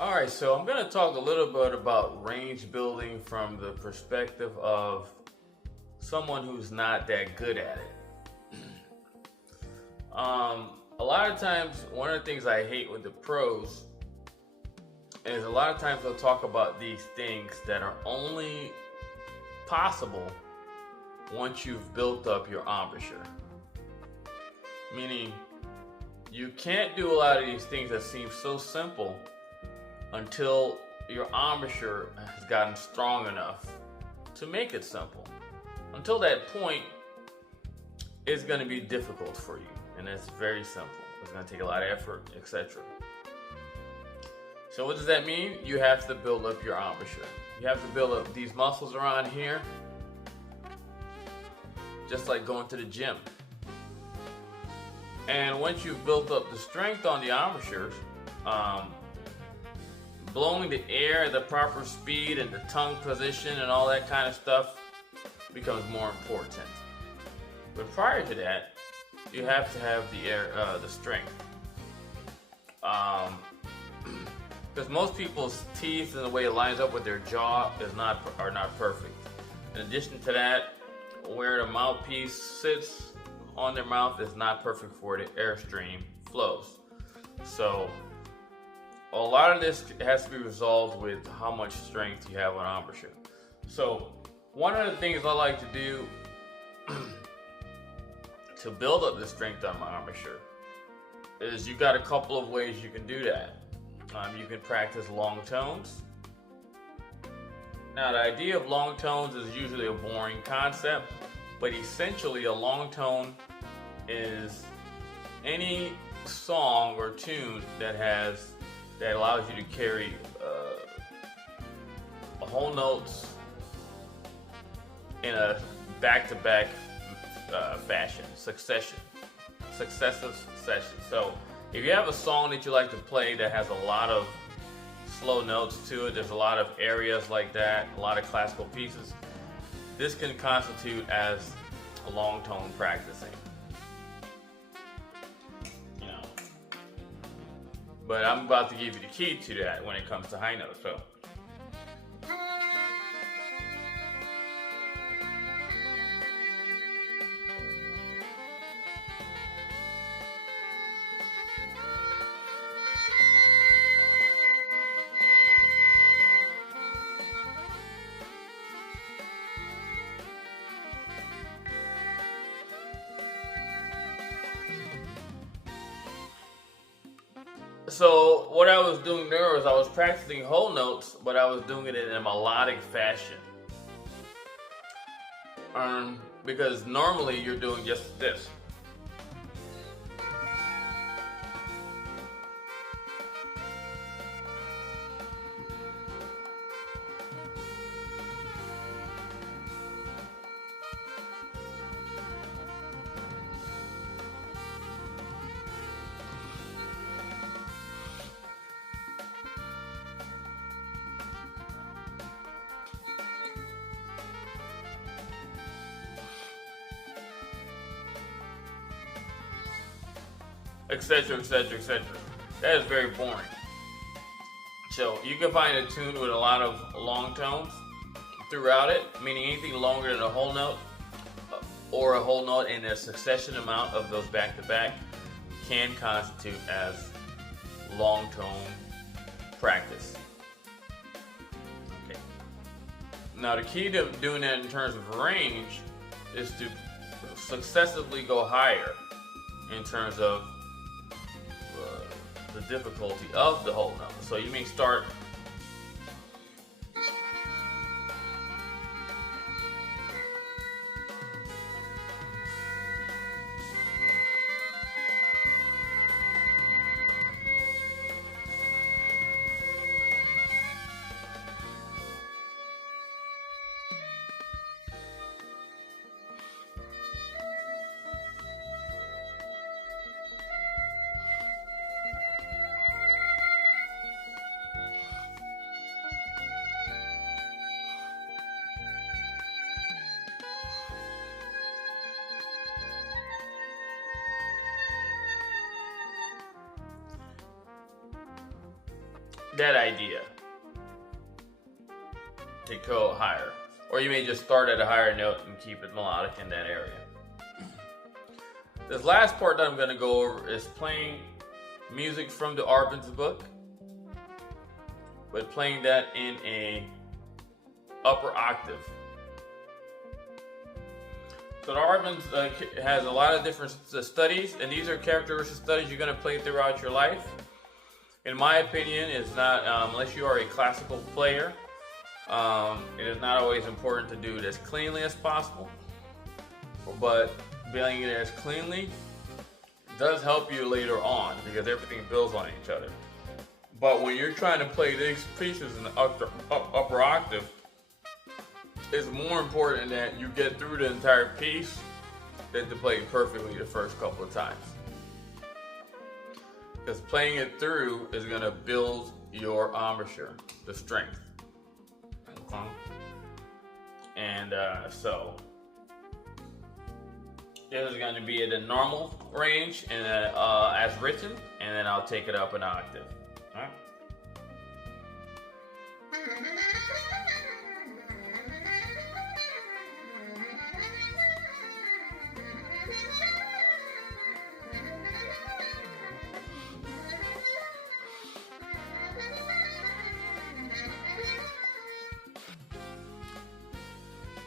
All right, so I'm going to talk a little bit about range building from the perspective of someone who's not that good at it. A lot of times, one of the things I hate with the pros is a lot of times they'll talk about these things that are only possible once you've built up your embouchure. Meaning, you can't do a lot of these things that seem so simple until your embouchure has gotten strong enough to make it simple. Until that point, it's going to be difficult for you, and it's very simple. It's going to take a lot of effort, etc. So what does that mean? You have to build up your embouchure. You have to build up these muscles around here, just like going to the gym. And once you've built up the strength on the embouchures, blowing the air at the proper speed and the tongue position and all that kind of stuff becomes more important. But prior to that, you have to have the strength. Because most people's teeth and the way it lines up with their jaw are not perfect. In addition to that, where the mouthpiece sits on their mouth is not perfect for the airstream flows. So a lot of this has to be resolved with how much strength you have on embouchure. So one of the things I like to do to build up the strength on my embouchure is you've got a couple of ways you can do that. You can practice long tones. Now the idea of long tones is usually a boring concept, but essentially a long tone is any song or tune that allows you to carry a whole notes in a back-to-back fashion, successive session. So if you have a song that you like to play that has a lot of slow notes to it, there's a lot of areas like that, a lot of classical pieces, this can constitute as a long tone practicing. But I'm about to give you the key to that when it comes to high notes. So So what I was doing there was I was practicing whole notes, but I was doing it in a melodic fashion. Because normally you're doing just this. Etc., etc., etc. That is very boring. So you can find a tune with a lot of long tones throughout it, meaning anything longer than a whole note or a whole note and a succession amount of those back-to-back can constitute as long tone practice. Okay. Now the key to doing that in terms of range is to successively go higher in terms of the difficulty of the whole note. So you may start that idea to go higher. Or you may just start at a higher note and keep it melodic in that area. This last part that I'm going to go over is playing music from the Arbenz book, but playing that in a upper octave. So the Arbenz has a lot of different studies, and these are characteristic studies you're going to play throughout your life. In my opinion, it's not, unless you are a classical player, it is not always important to do it as cleanly as possible, but playing it as cleanly does help you later on because everything builds on each other. But when you're trying to play these pieces in the upper octave, it's more important that you get through the entire piece than to play it perfectly the first couple of times. Because playing it through is going to build your embouchure, the strength. Okay? And so this is going to be at the normal range and as written, and then I'll take it up an octave. All right?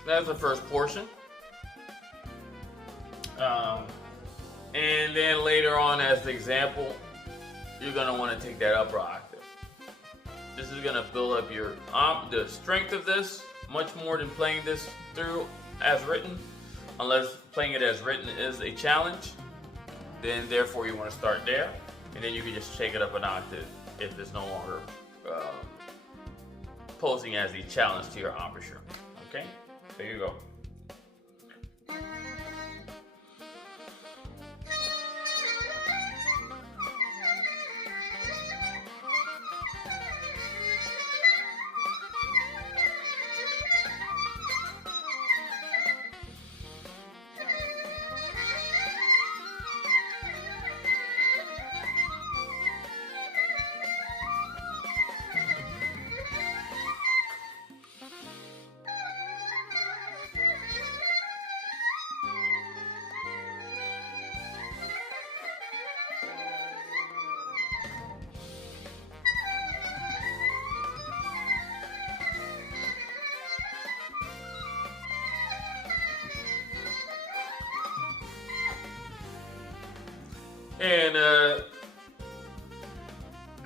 That's the first portion. And then later on, as the example, you're going to want to take that upper octave. This is going to build up your the strength of this much more than playing this through as written. Unless playing it as written is a challenge, then therefore you want to start there, and then you can just take it up an octave if it's no longer posing as a challenge to your embouchure. Okay, there you go. And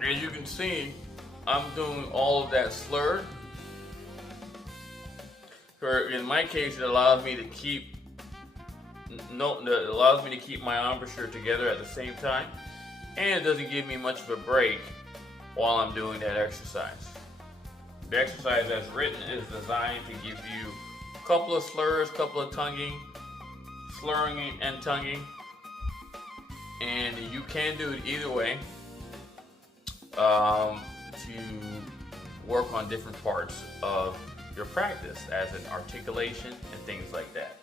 as you can see, I'm doing all of that slurred. In my case, it allows me to keep my embouchure together at the same time, and it doesn't give me much of a break while I'm doing that exercise. The exercise as written is designed to give you a couple of slurs, couple of slurring and tonguing. And you can do it either way to work on different parts of your practice, as in articulation and things like that.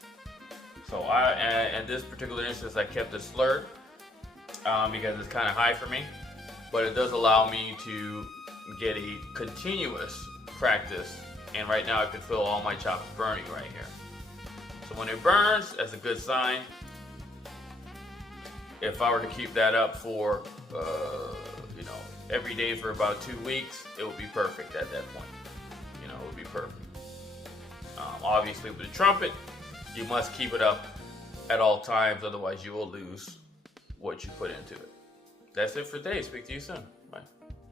So in this particular instance, I kept it slurred because it's kind of high for me, but it does allow me to get a continuous practice. And right now I can feel all my chops burning right here. So when it burns, that's a good sign. If I were to keep that up for, every day for about 2 weeks, it would be perfect at that point. It would be perfect. Obviously, with the trumpet, you must keep it up at all times, otherwise you will lose what you put into it. That's it for today. Speak to you soon. Bye.